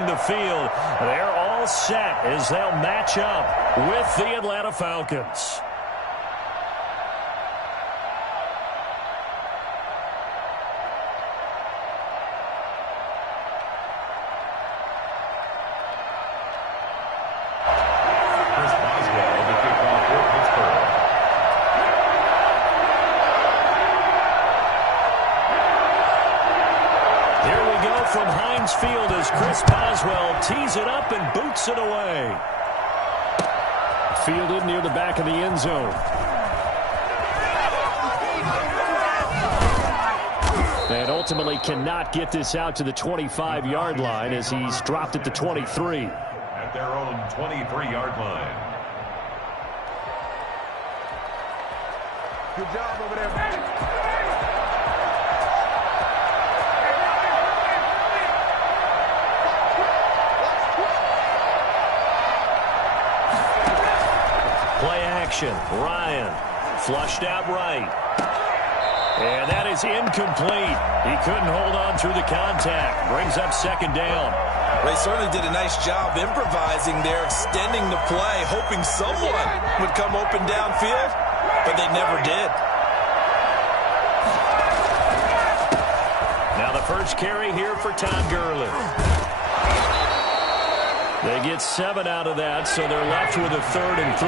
taking the field. They're all set as they'll match up with the Atlanta Falcons. From Heinz Field as Chris Boswell tees it up and boots it away. Fielded near the back of the end zone. And ultimately cannot get this out to the 25-yard line as he's dropped at the 23. At their own 23-yard line. Good job over there, man. Play action. Ryan flushed out right. And that is incomplete. He couldn't hold on through the contact. Brings up second down. They certainly did a nice job improvising there, extending the play, hoping someone would come open downfield, but they never did. Now the first carry here for Todd Gurley. They get 7 out of that, so they're left with a 3rd and 3.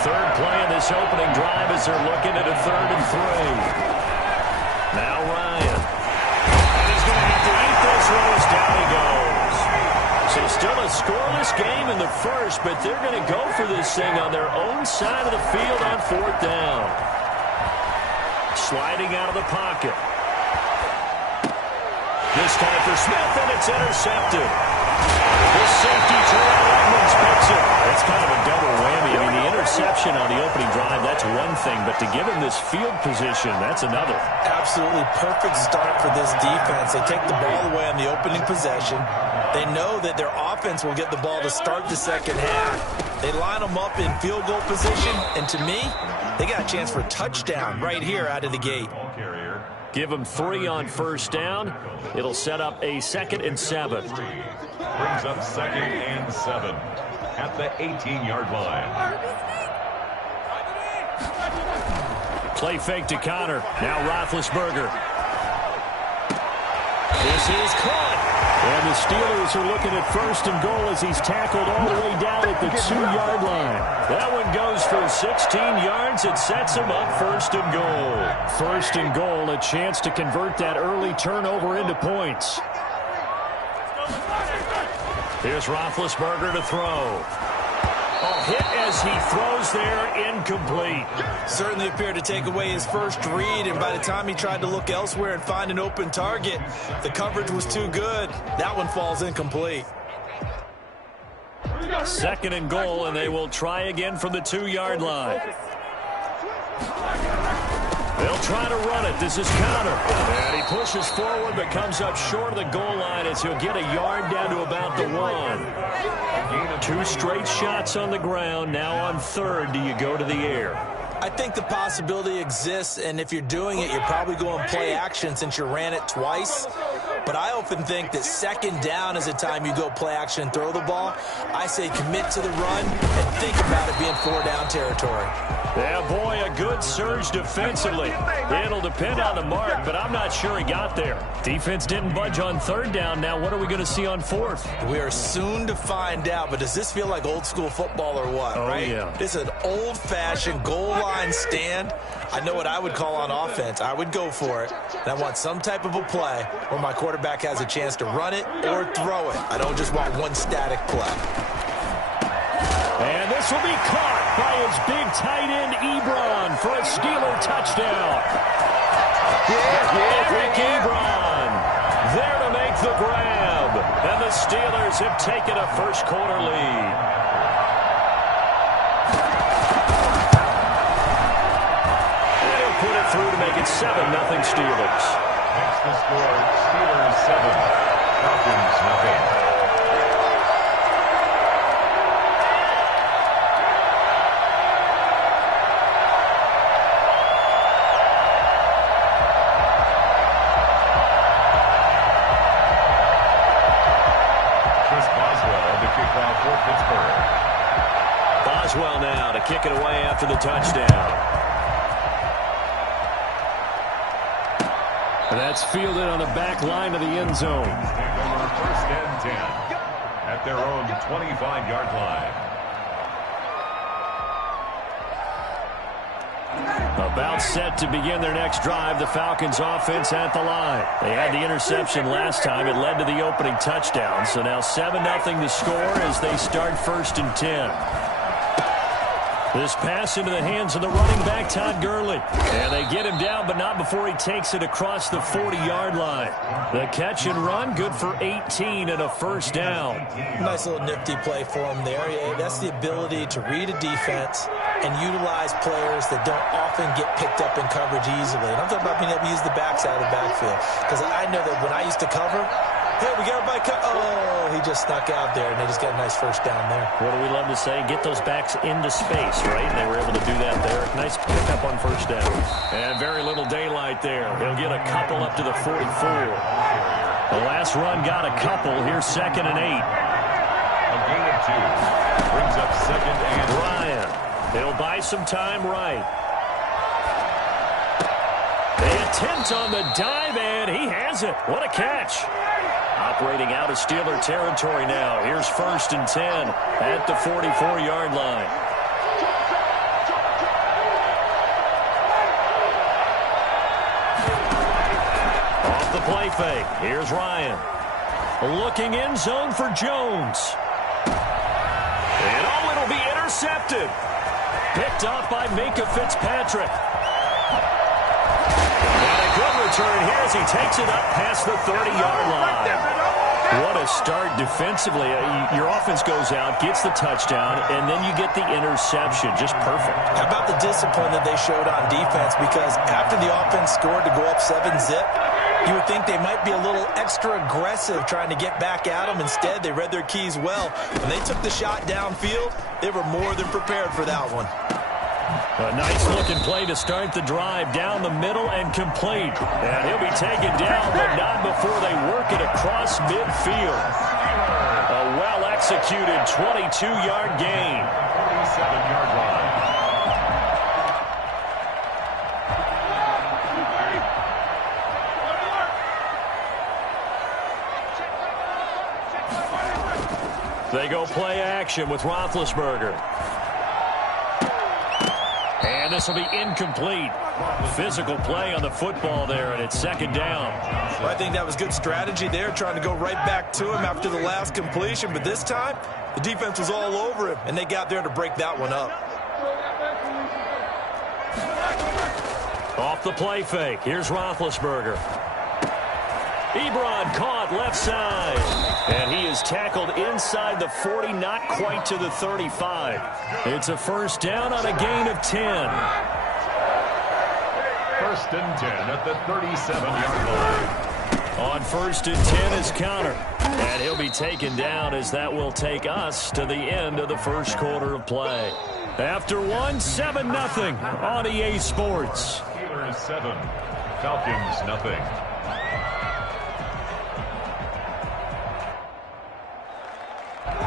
Third play in this opening drive as they're looking at a 3rd and 3. Now Ryan. And he's going to have to eat those rows. Down he goes. So still a scoreless game in the first, but they're going to go for this thing on their own side of the field on 4th down. Sliding out of the pocket. This time for Smith, and it's intercepted. This safety, Terrell Edmonds, picks it. That's kind of a double whammy. I mean, the interception on the opening drive, that's one thing. But to give him this field position, that's another. Absolutely perfect start for this defense. They take the ball away on the opening possession. They know that their offense will get the ball to start the second half. They line them up in field goal position. And to me, they got a chance for a touchdown right here out of the gate. Give them 3 on first down. It'll set up a 2nd and 7. Brings up 2nd and 7 at the 18-yard line. Play fake to Connor. Now Roethlisberger. This is caught. And the Steelers are looking at 1st and goal as he's tackled all the way down at the 2-yard line. That one goes for 16 yards. It sets him up 1st and goal. 1st and goal, a chance to convert that early turnover into points. Here's Roethlisberger to throw. Oh, hit as he throws there, incomplete. Certainly appeared to take away his first read, and by the time he tried to look elsewhere and find an open target, the coverage was too good. That one falls incomplete. 2nd and goal, and they will try again from the 2-yard line. They'll try to run it. This is Connor. And he pushes forward but comes up short of the goal line as he'll get a yard down to about the 1. 2 straight shots on the ground. Now on 3rd, do you go to the air? I think the possibility exists, and if you're doing it, you're probably going play action since you ran it twice. But I often think that 2nd down is the time you go play action and throw the ball. I say commit to the run and think about it being 4-down territory. Yeah, boy, a good surge defensively. It'll depend on the mark, but I'm not sure he got there. Defense didn't budge on 3rd down. Now what are we going to see on 4th? We are soon to find out, but does this feel like old school football or what, right? Yeah. This is an old-fashioned goal line stand. I know what I would call on offense. I would go for it. And I want some type of a play where my quarterback has a chance to run it or throw it. I don't just want one static play. And this will be caught by his big tight end, Ebron, for a Steeler touchdown. Eric Ebron there to make the grab. And the Steelers have taken a first-quarter lead. And he'll put it through to make it 7-0 Steelers. That's the score. Steelers 7, Falcons 0. Pittsburgh. Boswell now to kick it away after the touchdown. That's fielded on the back line of the end zone. First and 10 at their own 25-yard line. About set to begin their next drive. The Falcons offense at the line. They had the interception last time. It led to the opening touchdown. So now 7-0 the score as they start first and 10. This pass into the hands of the running back, Todd Gurley. And they get him down, but not before he takes it across the 40-yard line. The catch and run, good for 18 and a first down. Nice little nifty play for him there. Yeah, that's the ability to read a defense and utilize players that don't often get picked up in coverage easily. And I'm talking about being able to use the backside of the backfield. Because I know that when I used to cover, hey, we got everybody oh, he just snuck out there, and they just got a nice first down there. What do we love to say? Get those backs into space, right? And they were able to do that there. Nice pickup on first down. And very little daylight there. He'll get a couple up to the 44. The last run got a couple. Here's 2nd and 8. A gain of 2. Brings up 2nd and Ryan. He'll buy some time right. They attempt on the dive, and he has it. What a catch. Operating out of Steeler territory now. Here's 1st and 10 at the 44-yard line. Off the play fake. Here's Ryan. Looking in zone for Jones. And oh, it'll be intercepted. Picked off by Minka Fitzpatrick. And a good return here as he takes it up past the 30-yard line. What a start defensively. Your offense goes out, gets the touchdown, and then you get the interception. Just perfect. How about the discipline that they showed on defense? Because after the offense scored to go up 7-zip, you would think they might be a little extra aggressive trying to get back at them. Instead, they read their keys well. When they took the shot downfield, they were more than prepared for that one. A nice-looking play to start the drive down the middle and complete. And he'll be taken down, but not before they work it across midfield. A well-executed 22-yard gain. 47-yard line. They go play action with Roethlisberger. And this will be incomplete. Physical play on the football there, and it's 2nd down. Well, I think that was good strategy there, trying to go right back to him after the last completion. But this time, the defense was all over him, and they got there to break that one up. Off the play fake. Here's Roethlisberger. Ebron caught left side. And he is tackled inside the 40, not quite to the 35. It's a first down on a gain of 10. 1st and 10 at the 37-yard line. On 1st and 10 is Connor. And he'll be taken down as that will take us to the end of the first quarter of play. After one, 7-0 on EA Sports. Steelers 7, Falcons nothing.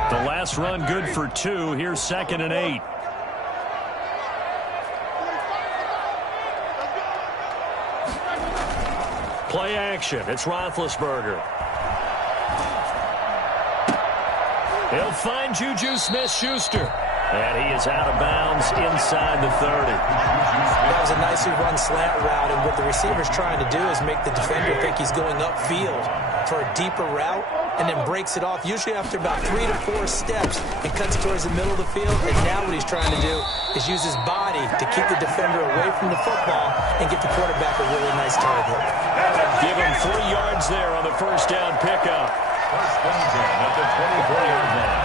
The last run good for 2. Here's 2nd and 8. Play action. It's Roethlisberger. He'll find Juju Smith-Schuster. And he is out of bounds inside the 30. That was a nicely run slant route, and what the receiver's trying to do is make the defender think he's going upfield for a deeper route, and then breaks it off, usually after about 3 to 4 steps, and cuts towards the middle of the field. And now what he's trying to do is use his body to keep the defender away from the football and get the quarterback a really nice target. Give him 3 yards there on the first down pickup. 1st and 10 at the 24-yard line.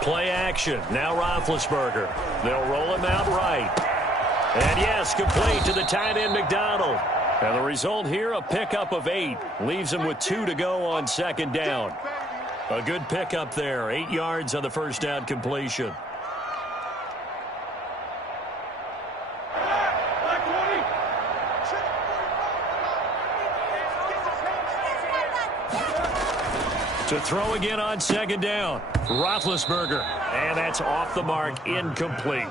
Play action. Now Roethlisberger. They'll roll him out right. And yes, complete to the tight end McDonald. And the result here, a pickup of 8. Leaves him with 2 to go on 2nd down. A good pickup there. 8 yards on the first down completion. To throw again on second down. Roethlisberger. And that's off the mark, incomplete.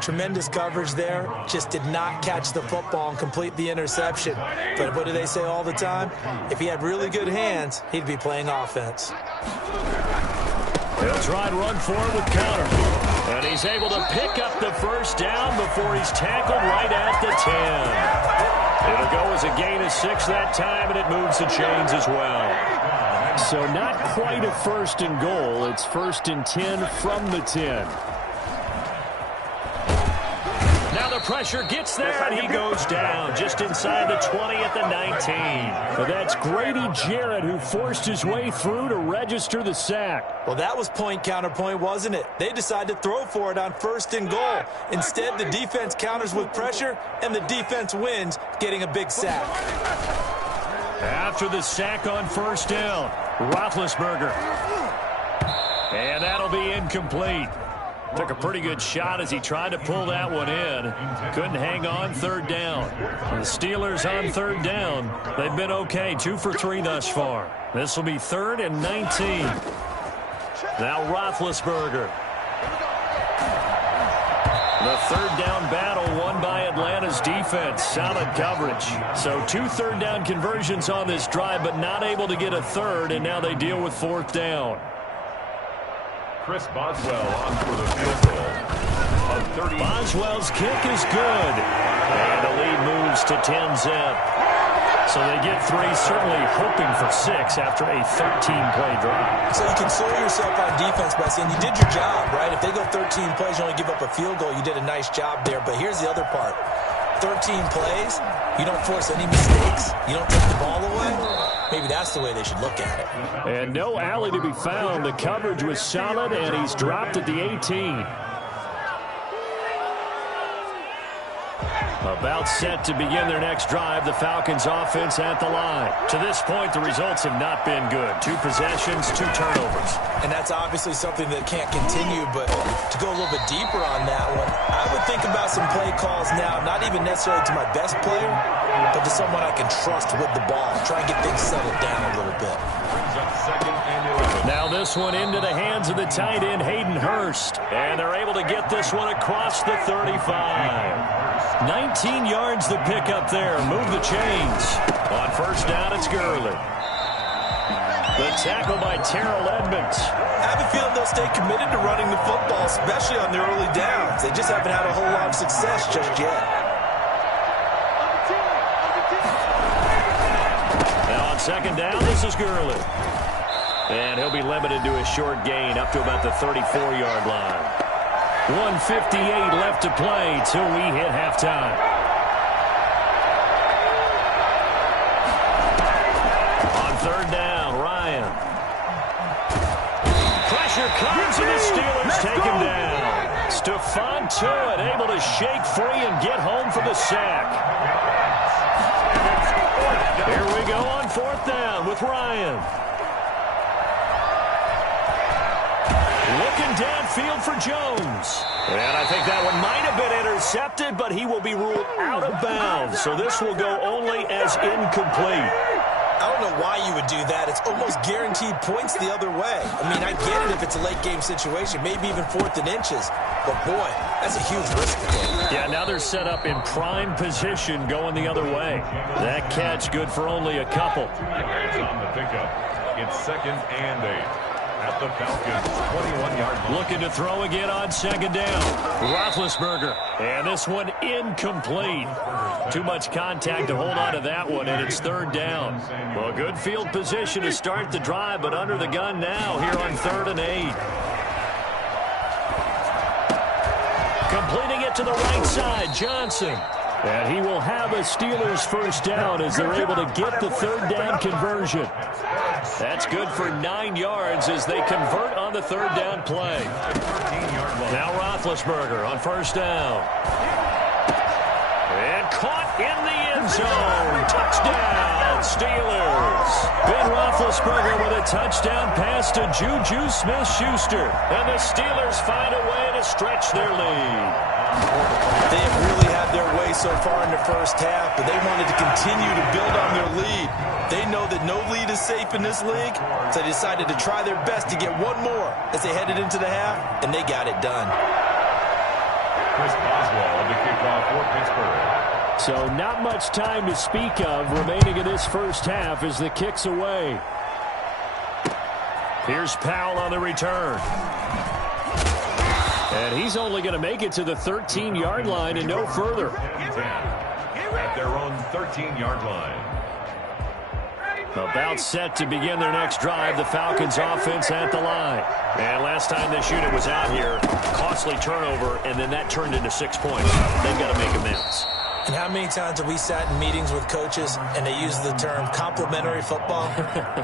Tremendous coverage there. Just did not catch the football and complete the interception. But what do they say all the time? If he had really good hands, he'd be playing offense. He'll try and run forward with counter. And he's able to pick up the first down before he's tackled right at the 10. It'll go as a gain of 6 that time, and it moves the chains as well. So not quite a first and goal. It's 1st and 10 from the 10. Now the pressure gets there, and he goes down just inside the 20 at the 19. But that's Grady Jarrett who forced his way through to register the sack. Well, that was point counterpoint, wasn't it? They decided to throw for it on 1st and goal. Instead, the defense counters with pressure, and the defense wins, getting a big sack. After the sack on 1st down, Roethlisberger. And that'll be incomplete. Took a pretty good shot as he tried to pull that one in. Couldn't hang on 3rd down. The Steelers on 3rd down. They've been okay, 2 for 3 thus far. This will be 3rd and 19. Now Roethlisberger. The 3rd down battle won by Atlanta's defense. Solid coverage. So 2 3rd down conversions on this drive, but not able to get a 3rd, and now they deal with 4th down. Chris Boswell on for the field goal. Boswell's kick is good. And the lead moves to 10-zip. So they get 3, certainly hoping for 6 after a 13-play drive. So you console yourself on defense by saying you did your job, right? If they go 13 plays, you only give up a field goal, you did a nice job there. But here's the other part. 13 plays, you don't force any mistakes, you don't take the ball away. Maybe that's the way they should look at it. And no alley to be found. The coverage was solid, and he's dropped at the 18. About set to begin their next drive, the Falcons offense at the line. To this point, the results have not been good. 2 possessions, 2 turnovers. And that's obviously something that can't continue, but to go a little bit deeper on that one, I would think about some play calls now, not even necessarily to my best player, but to someone I can trust with the ball. Try and get things settled down a little bit. Now this one into the hands of the tight end, Hayden Hurst. And they're able to get this one across the 35. 19 yards the pickup there. Move the chains. On 1st down, it's Gurley. The tackle by Terrell Edmonds. I have a feeling they'll stay committed to running the football, especially on their early downs. They just haven't had a whole lot of success just yet. Now on 2nd down, this is Gurley. And he'll be limited to a short gain up to about the 34-yard line. 1:58 left to play till we hit halftime. On 3rd down, Ryan. Pressure comes, and the Steelers take him down. Stephon Tuitt able to shake free and get home for the sack. Here we go on 4th down with Ryan. Looking downfield for Jones. And I think that one might have been intercepted, but he will be ruled out of bounds. So this will go only as incomplete. I don't know why you would do that. It's almost guaranteed points the other way. I mean, I get it if it's a late-game situation, maybe even 4th and inches. But, boy, that's a huge risk to take. Yeah, now they're set up in prime position going the other way. That catch good for only a couple. On the pickup. It's 2nd and 8. At the Falcons, 21-yard line. Looking to throw again on 2nd down. Roethlisberger. And this one incomplete. Too much contact to hold on to that one, and it's 3rd down. Well, good field position to start the drive, but under the gun now here on 3rd and 8. Completing it to the right side, Johnson. And he will have a Steelers 1st down as they're able to get the 3rd down conversion. That's good for 9 yards as they convert on the 3rd down play. Now Roethlisberger on 1st down. And caught in the end zone. Touchdown, Steelers. Ben Roethlisberger with a touchdown pass to Juju Smith-Schuster. And the Steelers find a way to stretch their lead. They have really had their way so far in the 1st half, but they wanted to continue to build on their lead. They know that no lead is safe in this league, so they decided to try their best to get one more as they headed into the half, and they got it done. Chris Boswell to kick off for Pittsburgh. So not much time to speak of remaining in this first half as the kick's away. Here's Powell on the return. And he's only going to make it to the 13-yard line and no further. 10 at their own 13-yard line. About set to begin their next drive, the Falcons offense at the line. And last time this unit was out here, costly turnover, and then that turned into 6 points. They've got to make amends. And how many times have we sat in meetings with coaches and they use the term complementary football?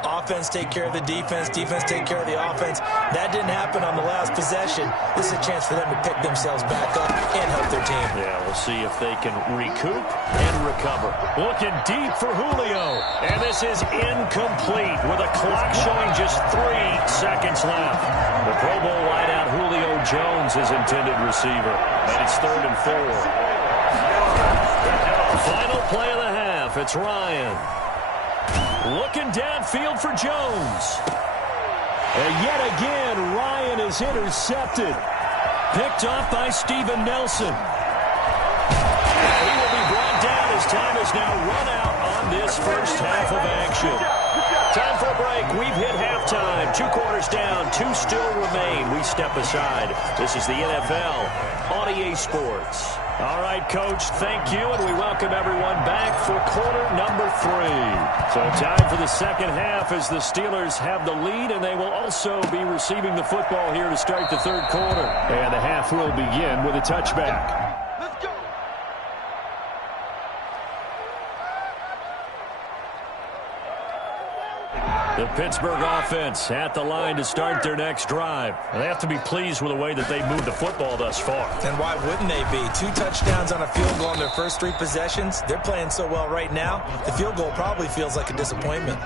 Offense take care of the defense, defense take care of the offense. That didn't happen on the last possession. This is a chance for them to pick themselves back up and help their team. Yeah, we'll see if they can recoup and recover. Looking deep for Julio. And this is incomplete with a clock showing just 3 seconds left. The Pro Bowl wideout Julio Jones is intended receiver. And it's 3rd and 4. Final play of the half. It's Ryan. Looking downfield for Jones. And yet again, Ryan is intercepted. Picked off by Steven Nelson. He will be brought down as time is now run out on this first half of action. Time for a break. We've hit halftime. 2 quarters down. 2 still remain. We step aside. This is the NFL on EA Sports. All right, Coach, thank you, and we welcome everyone back for quarter number 3. So time for the second half as the Steelers have the lead, and they will also be receiving the football here to start the 3rd quarter. And the half will begin with a touchback. The Pittsburgh offense at the line to start their next drive. They have to be pleased with the way that they've moved the football thus far. And why wouldn't they be? 2 touchdowns on a field goal in their first 3 possessions. They're playing so well right now, the field goal probably feels like a disappointment.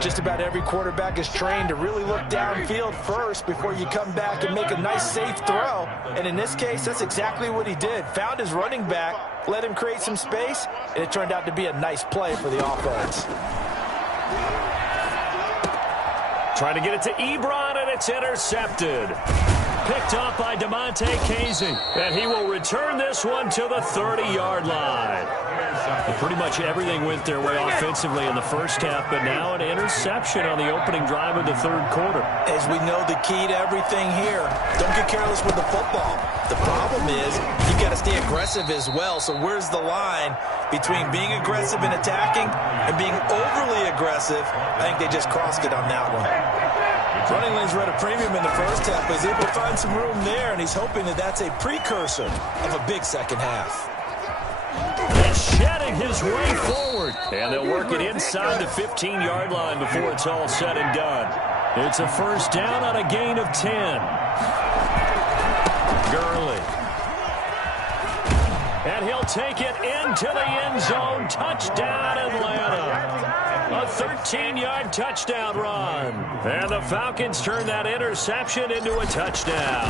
Just about every quarterback is trained to really look downfield first before you come back and make a nice, safe throw. And in this case, that's exactly what he did. Found his running back, let him create some space, and it turned out to be a nice play for the offense. Trying to get it to Ebron, and it's intercepted. Picked up by DeMonte Casey. And he will return this one to the 30-yard line. And pretty much everything went their way offensively in the first half, but now an interception on the opening drive of the 3rd quarter. As we know, the key to everything here, don't get careless with the football. The problem is you've got to stay aggressive as well. So where's the line between being aggressive and attacking and being overly aggressive? I think they just crossed it on that one. Running lanes were at a premium in the first half, but he's able to find some room there, and he's hoping that that's a precursor of a big second half. And shedding his way forward. And they'll work it inside the 15-yard line before it's all said and done. It's a first down on a gain of 10. Gurley. And he'll take it into the end zone. Touchdown, Atlanta. A 13-yard touchdown run. And the Falcons turn that interception into a touchdown.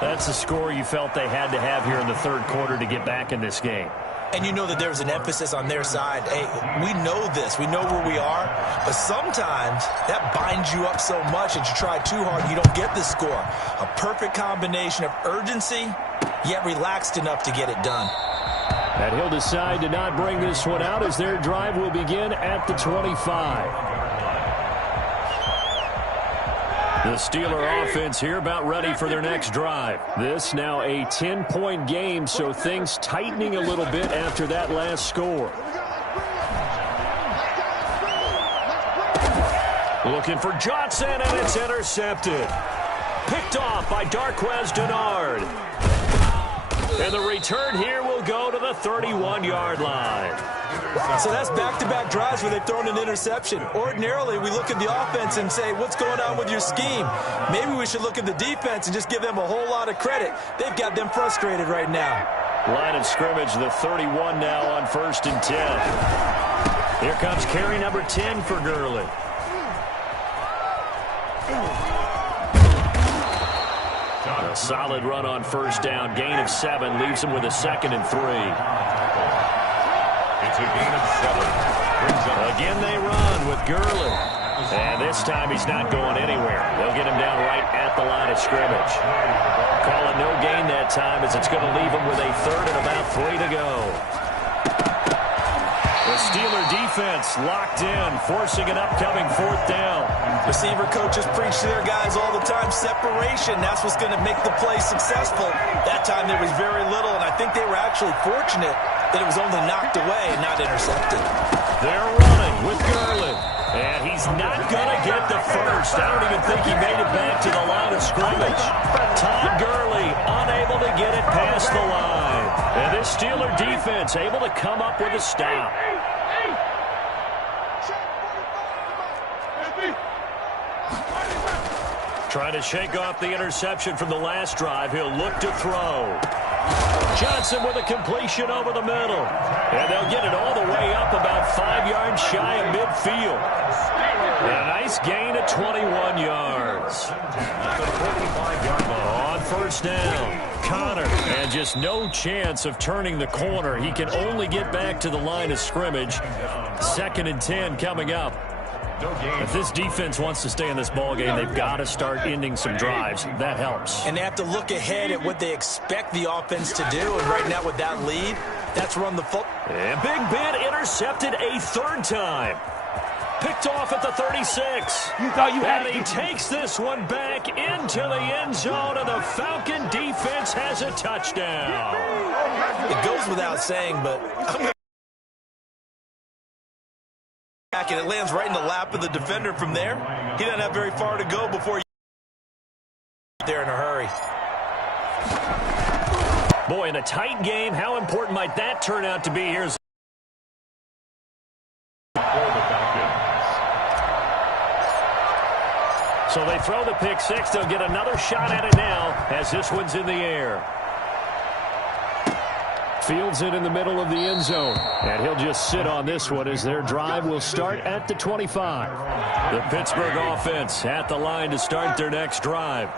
That's the score you felt they had to have here in the 3rd quarter to get back in this game. And you know that there's an emphasis on their side. Hey, we know this. We know where we are. But sometimes that binds you up so much that you try too hard and you don't get the score. A perfect combination of urgency, yet relaxed enough to get it done. And he'll decide to not bring this one out as their drive will begin at the 25. The Steeler offense here about ready for their next drive. This now a 10-point game, so things tightening a little bit after that last score. Looking for Johnson, and it's intercepted. Picked off by Darqueze Dennard. And the return here will go to the 31-yard line. So that's back-to-back drives where they've thrown an interception. Ordinarily, we look at the offense and say, what's going on with your scheme? Maybe we should look at the defense and just give them a whole lot of credit. They've got them frustrated right now. Line of scrimmage, the 31 now on 1st and 10. Here comes carry number 10 for Gurley. A solid run on 1st down. Gain of 7 leaves him with a 2nd and 3. It's a gain of 7. Again they run with Gurley. And this time he's not going anywhere. They'll get him down right at the line of scrimmage. Call it no gain that time as it's going to leave him with a third and about 3 to go. The Steeler defense locked in, forcing an upcoming 4th down. Receiver coaches preach to their guys all the time, separation. That's what's going to make the play successful. That time there was very little, and I think they were actually fortunate that it was only knocked away and not intercepted. They're running with Gurley. And he's not going to get the first. I don't even think he made it back to the line of scrimmage. Todd Gurley unable to get it past the line. And this Steeler defense able to come up with a stop. Trying to shake off the interception from the last drive. He'll look to throw. Johnson with a completion over the middle. And they'll get it all the way up about 5 yards shy of midfield. A nice gain of 21 yards. On first down, Connor. And just no chance of turning the corner. He can only get back to the line of scrimmage. 2nd and 10 coming up. If this defense wants to stay in this ballgame, they've got to start ending some drives. That helps. And they have to look ahead at what they expect the offense to do. And right now with that lead, that's run the football. And Big Ben intercepted a 3rd time. Picked off at the 36. You thought you had and he takes this one back into the end zone, and the Falcon defense has a touchdown. It goes without saying, but I'm going to back, and it lands right in the lap of the defender from there. He doesn't have very far to go before you get there in a hurry. Boy, in a tight game, how important might that turn out to be here? So they throw the pick 6. They'll get another shot at it now as this one's in the air. Fields it in the middle of the end zone. And he'll just sit on this one as their drive will start at the 25. The Pittsburgh offense at the line to start their next drive.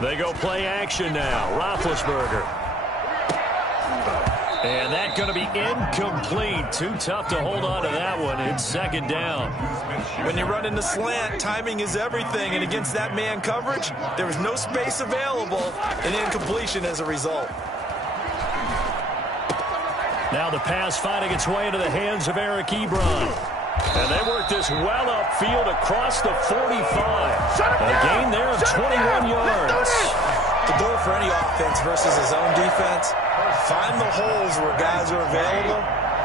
They go play action now. Roethlisberger. And that's going to be incomplete. Too tough to hold on to that one. It's 2nd down. When you run in the slant, timing is everything. And against that man coverage, there was no space available, and incompletion as a result. Now the pass finding its way into the hands of Eric Ebron. And they work this well upfield across the 45. A gain there of 21 yards. The goal for any offense versus his own defense, find the holes where guys are available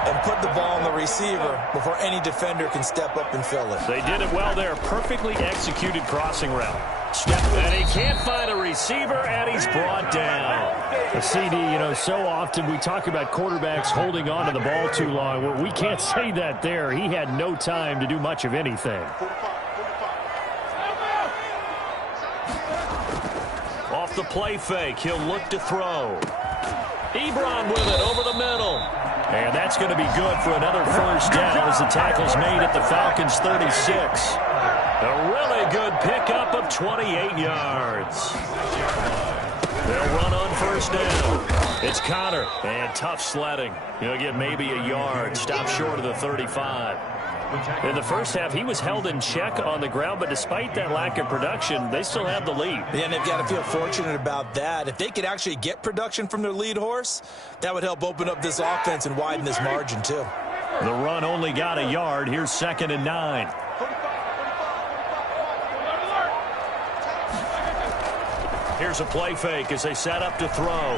and put the ball on the receiver before any defender can step up and fill it. They did it well there. Perfectly executed crossing route. And he can't find a receiver, and he's brought down. A CD, you know, so often we talk about quarterbacks holding on to the ball too long. Well, we can't say that there. He had no time to do much of anything. Off the play fake, he'll look to throw. Ebron with it over the middle. And that's going to be good for another first down as the tackle's made at the Falcons' 36. A really good pickup of 28 yards. They'll run on first down. It's Connor, and tough sledding. He'll get maybe a yard, stop short of the 35. In the first half, he was held in check on the ground, but despite that lack of production, they still have the lead. Yeah, and they've got to feel fortunate about that. If they could actually get production from their lead horse, that would help open up this offense and widen this margin, too. The run only got a yard. Here's 2nd and 9. Here's a play fake as they set up to throw.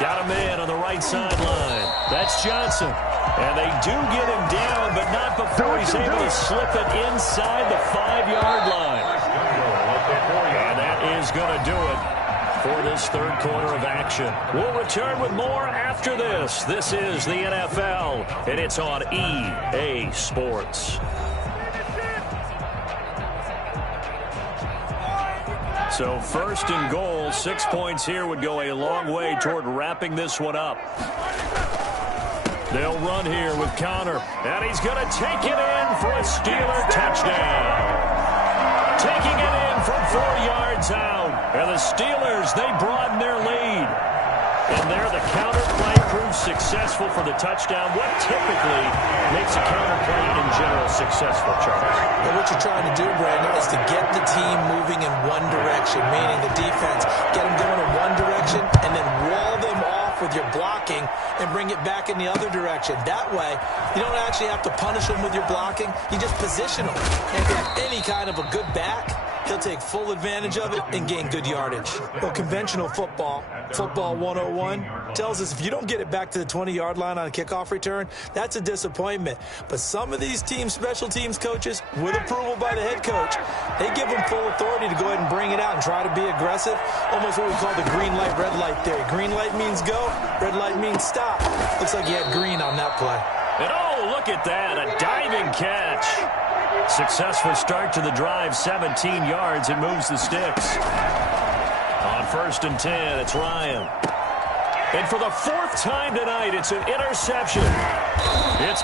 Got a man on the right sideline. That's Johnson. And they do get him down, but not before he's able to slip it inside the 5-yard line. And that is going to do it for this third quarter of action. We'll return with more after this. This is the NFL, and it's on EA Sports. So 1st and goal, 6 points here would go a long way toward wrapping this one up. They'll run here with Connor, and he's going to take it in for a Steeler touchdown. Taking it in from 4 yards out, and the Steelers, they broaden their lead. And there the counter play proves successful for the touchdown. What typically makes a counterplay in general successful, Charles? Well, what you're trying to do, Brandon, is to get the team moving in one direction, meaning the defense, get them going in one direction, and then wall them off with your blocking and bring it back in the other direction. That way, you don't actually have to punish them with your blocking. You just position them. And if you have any kind of a good back, he'll take full advantage of it and gain good yardage. Well, conventional football 101, tells us if you don't get it back to the 20-yard line on a kickoff return, that's a disappointment. But some of these teams, special teams coaches, with approval by the head coach, they give them full authority to go ahead and bring it out and try to be aggressive. Almost what we call the green light, red light theory. Green light means go, red light means stop. Looks like you had green on that play. And oh, look at that, a diving catch. Successful start to the drive, 17 yards, and moves the sticks. On 1st and 10, it's Ryan. And for the 4th time tonight, it's an interception. It's